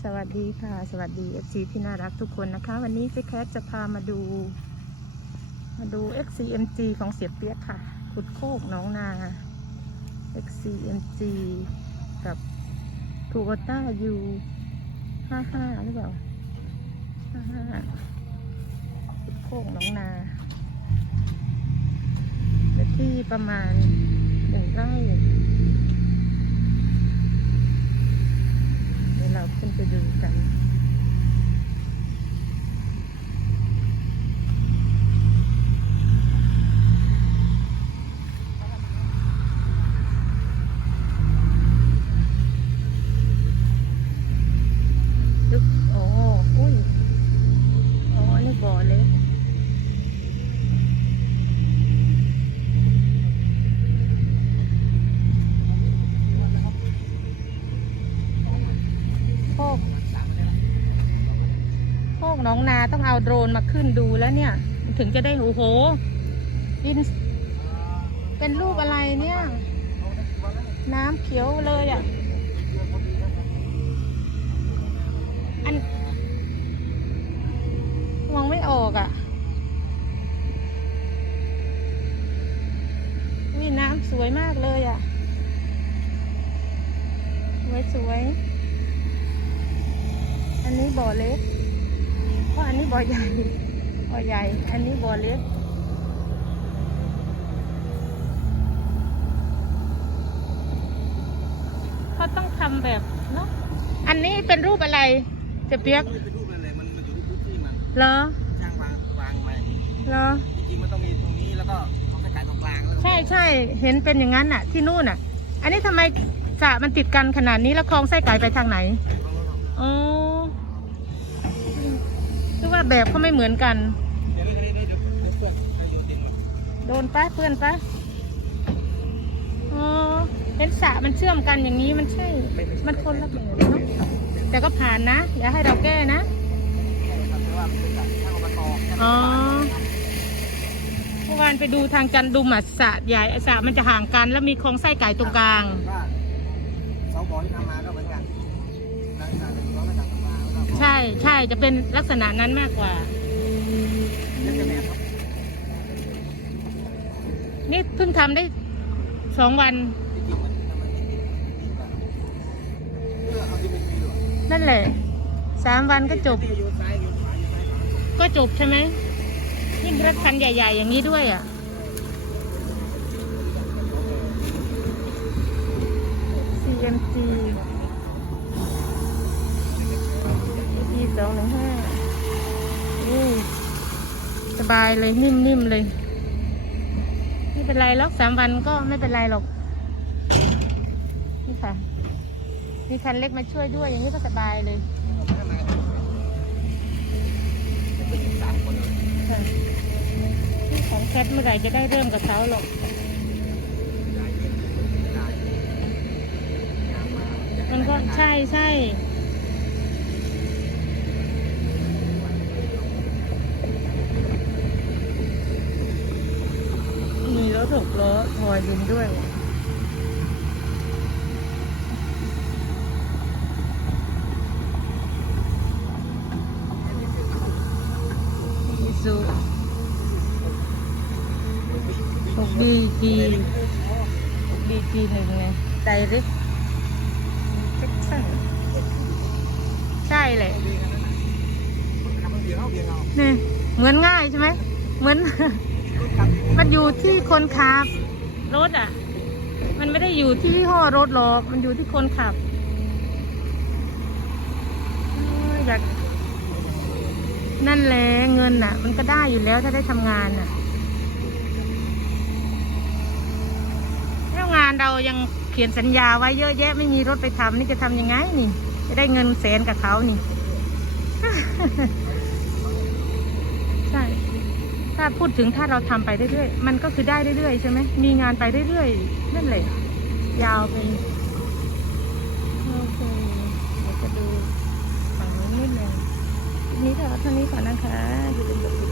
สวัสดีค่ะ สวัสดีเอฟซีที่น่ารักทุกคนนะคะ วันนี้เจ๊แคทจะพามาดู มาดู XCMG ของเสียเปียกค่ะ ขุดโคกน้องนา XCMG กับทูโ o ต้ายูห้าห้าหรือเปล่าห้าห้าขุดโคกน้องนาเนื้อที่ประมาณหนึ่งไร่ เดี๋ยวเราขึ้นไปดูกัน ลึกโอ้อุ้ยอ๋อนี่บ่อเล็กโคกโคกหน้ องนาต้องเอาโดรนมาขึ้นดูแล้วเนี่ย ถึงจะได้โอ้โหดินเป็นรูปอะไรเนี่ย น้ำเขียวเลยอะอันมองไม่ออกอะ่ะวิน้ำสวยมากเลยอะ่ะ สวยสวย อันนี้บ่อเล็ก เพราะอันนี้บ่อใหญ่บ่อใหญ่ อันนี้บ่อเล็กเขาต้องทำแบบเนาะ อันนี้เป็นรูปอะไรเจะเปียกไม่เป็นรูปอะไรเลยมันมันอยู่ที่พื้นที่มันเหรอช่างวางวางมาอย่างนี้เหรอ จริงๆมันต้องมีตรงนี้แล้วก็เขาจะกายตรงกลางแล้วก็ใช่ใช่เห็นเป็นอย่างนั้นน่ะ ที่นู่นน่ะ อันนี้ทำไมสระมันติดกันขนาดนี้แล้วคลองไส้ไก่ไปทางไหน อ๋อคือ ว่าแบบเขาไม่เหมือนกันเดี๋ยวเดี๋ยวเดี๋ยวเดี๋ยวเดี๋ยวเพื่อนให้โดนมาโดนปะเพื่อนปะอ๋อเห็นสระมันเชื่อมกันอย่างนี้มันใช่ มันคนละแบบเนาะแต่ก็ผ่านนะ อย่าให้เราแก้นะเป็นจากช่างอบตอ๋อเมื่อวานไปดูทางจันดุมอะสระใหญ่สระมันจะห่างกัน แล้วมีคลองไส้ไก่ตรงกลางเสาบอที่ทำมาก็เหมือนกัน ใช่ใช่จะเป็นลักษณะนั้นมากกว่า นี่เพิ่งทำได้สองวัน นั่นแหละสามวันก็จบ ก็จบใช่ไหมยิ่งรถคันใหญ่ ๆ อย่างนี้ด้วยอะซีเอ็มจี บายเลยนิ่มๆเลย ไม่เป็นไรหรอกสามวันก็ไม่เป็นไรหรอก นี่ค่ะ มีคันเล็กมาช่วยด้วยอย่างนี้ก็สบายเลยของแคทเมื่อไหร่จะได้เริ่มกับเขาหรอกมันก็ใช่ใช่รถหก ล้อทอยดินด้วยมิซูหกดีกีหกดีกีหนึ่งไงไดริฟเซ็กชั่นใช่เลยขับมันเบียร์เข้าเบียร์เรานี่เหมือนง่ายใช่ไหมเหมือน มันอยู่ที่คนขับ รถอะ มันไม่ได้อยู่ที่ยี่ห้อรถหรอก มันอยู่ที่คนขับเอออยากนั่นแหละเงินน่ะ มันก็ได้อยู่แล้วถ้าได้ทำงานน่ะแล้วงานเรายังเขียนสัญญาไว้เยอะแยะไม่มีรถไปทำนี่จะทำยังไงนี่ จะได้เงินแสนกับเขานี่ ใช่ ถ้าพูดถึงถ้าเราทำไปเรื่อยๆ มันก็คือได้เรื่อยๆใช่ไหมมีงานไปเรื่อยๆ นั่นแหละยาวไปโอเคเดี๋ยวจะดูฝั่งนี้นิดนึงทีนี้ก็เท่านี้ก่อนนะคะอย่าลืมกดติด